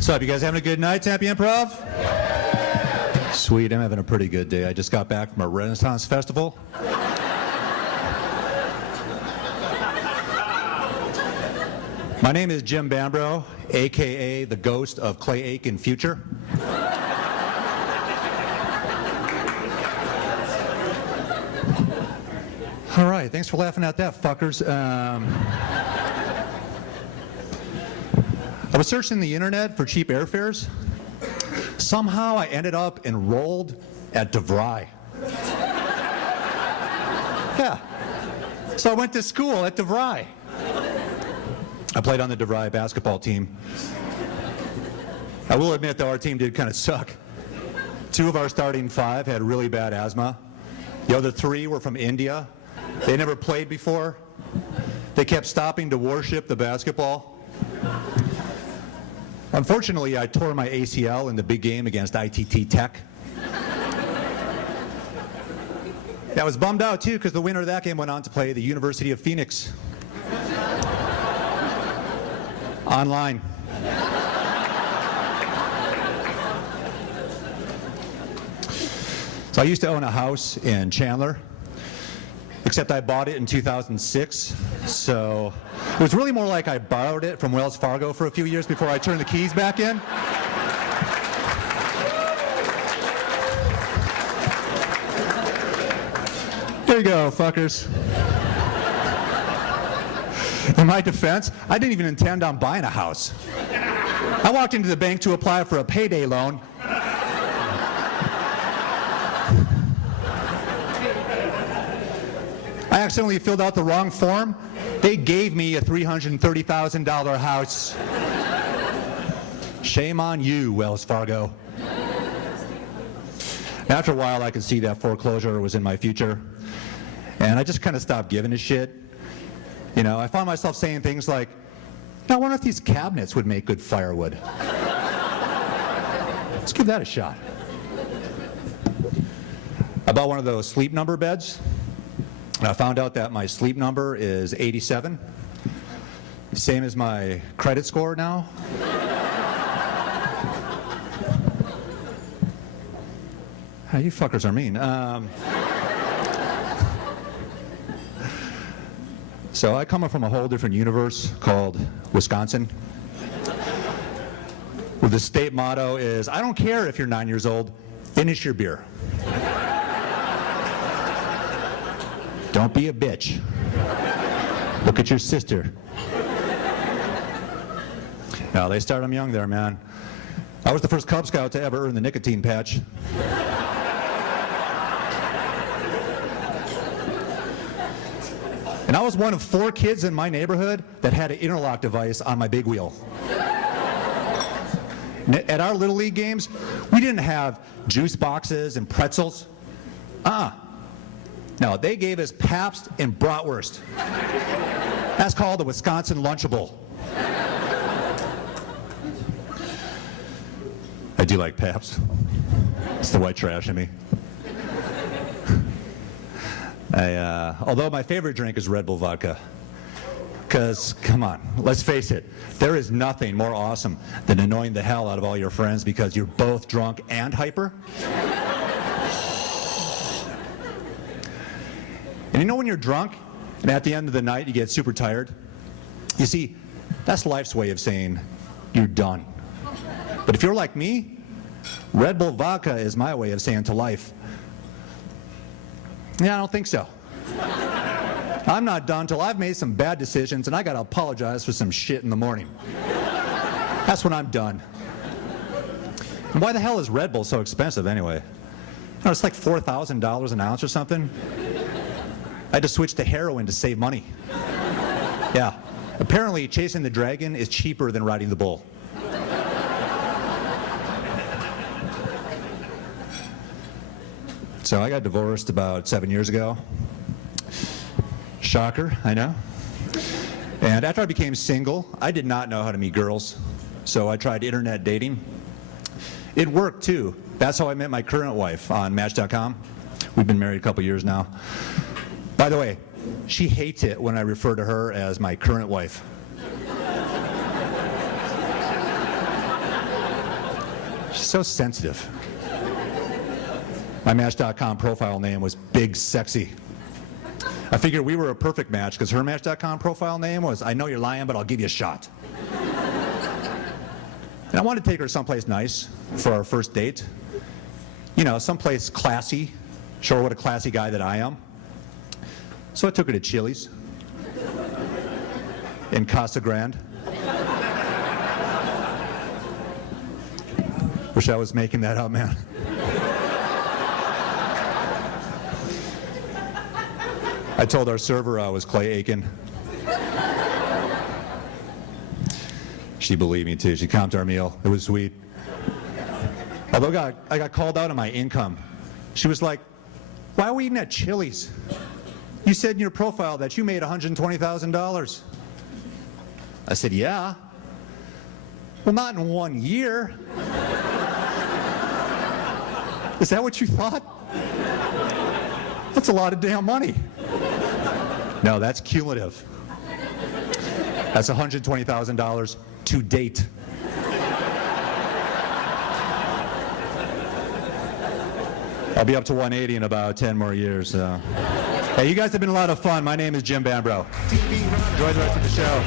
What's up, you guys having a good night, Tampa Improv? Sweet, I'm having a pretty good day. I just got back from a Renaissance festival. My name is Jim Bambrough, a.k.a. the ghost of Clay Aiken Future. All right, thanks for laughing at that, fuckers. I was searching the internet for cheap airfares. Somehow I ended up enrolled at DeVry. Yeah. So I went to school at DeVry. I played on the DeVry basketball team. I will admit, though, our team did kind of suck. 2 of our starting 5 had really bad asthma. The other 3 were from India. They never played before. They kept stopping to worship the basketball. Unfortunately, I tore my ACL in the big game against ITT Tech. I was bummed out, too, because the winner of that game went on to play the University of Phoenix. Online. So I used to own a house in Chandler, except I bought it in 2006. So it was really more like I borrowed it from Wells Fargo for a few years before I turned the keys back in. There you go, fuckers. In my defense, I didn't even intend on buying a house. I walked into the bank to apply for a payday loan. I accidentally filled out the wrong form. They gave me a $330,000 house. Shame on you, Wells Fargo. After a while, I could see that foreclosure was in my future, and I just kind of stopped giving a shit. You know, I found myself saying things like, I wonder if these cabinets would make good firewood. Let's give that a shot. I bought one of those Sleep Number beds. I found out that my sleep number is 87. Same as my credit score now. You fuckers are mean. So I come from a whole different universe called Wisconsin, where the state motto is, I don't care if you're 9 years old, finish your beer. Don't be a bitch. Look at your sister. No, they start them young there, man. I was the first Cub Scout to ever earn the nicotine patch. And I was one of 4 kids in my neighborhood that had an interlock device on my big wheel. At our Little League games, we didn't have juice boxes and pretzels. No, they gave us Pabst and bratwurst. That's called the Wisconsin Lunchable. I do like Pabst. It's the white trash in me. Although my favorite drink is Red Bull vodka. Because, come on, let's face it, there is nothing more awesome than annoying the hell out of all your friends because you're both drunk and hyper. And you know when you're drunk and at the end of the night you get super tired? You see, that's life's way of saying you're done. But if you're like me, Red Bull vodka is my way of saying to life, yeah, I don't think so. I'm not done till I've made some bad decisions and I gotta apologize for some shit in the morning. That's when I'm done. And why the hell is Red Bull so expensive anyway? No, it's like $4,000 an ounce or something. I had to switch to heroin to save money. Yeah, apparently chasing the dragon is cheaper than riding the bull. So I got divorced about 7 years ago. Shocker, I know. And after I became single, I did not know how to meet girls. So I tried internet dating. It worked too. That's how I met my current wife on Match.com. We've been married a couple years now. By the way, she hates it when I refer to her as my current wife. She's so sensitive. My Match.com profile name was Big Sexy. I figured we were a perfect match because her Match.com profile name was I know you're lying, but I'll give you a shot. And I wanted to take her someplace nice for our first date. You know, someplace classy, show her what a classy guy that I am. So I took her to Chili's in Casa Grande. Wish I was making that up, man. I told our server I was Clay Aiken. She believed me too. She comped our meal. It was sweet. Although I got called out on my income. She was like, "Why are we eating at Chili's? You said in your profile that you made $120,000. I said, "Yeah." "Well, not in 1 year." Is that what you thought? That's a lot of damn money. No, that's cumulative. That's $120,000 to date. I'll be up to 180 in about 10 more years. So. Hey, you guys have been a lot of fun. My name is Jim Bambrough. Enjoy the rest of the show.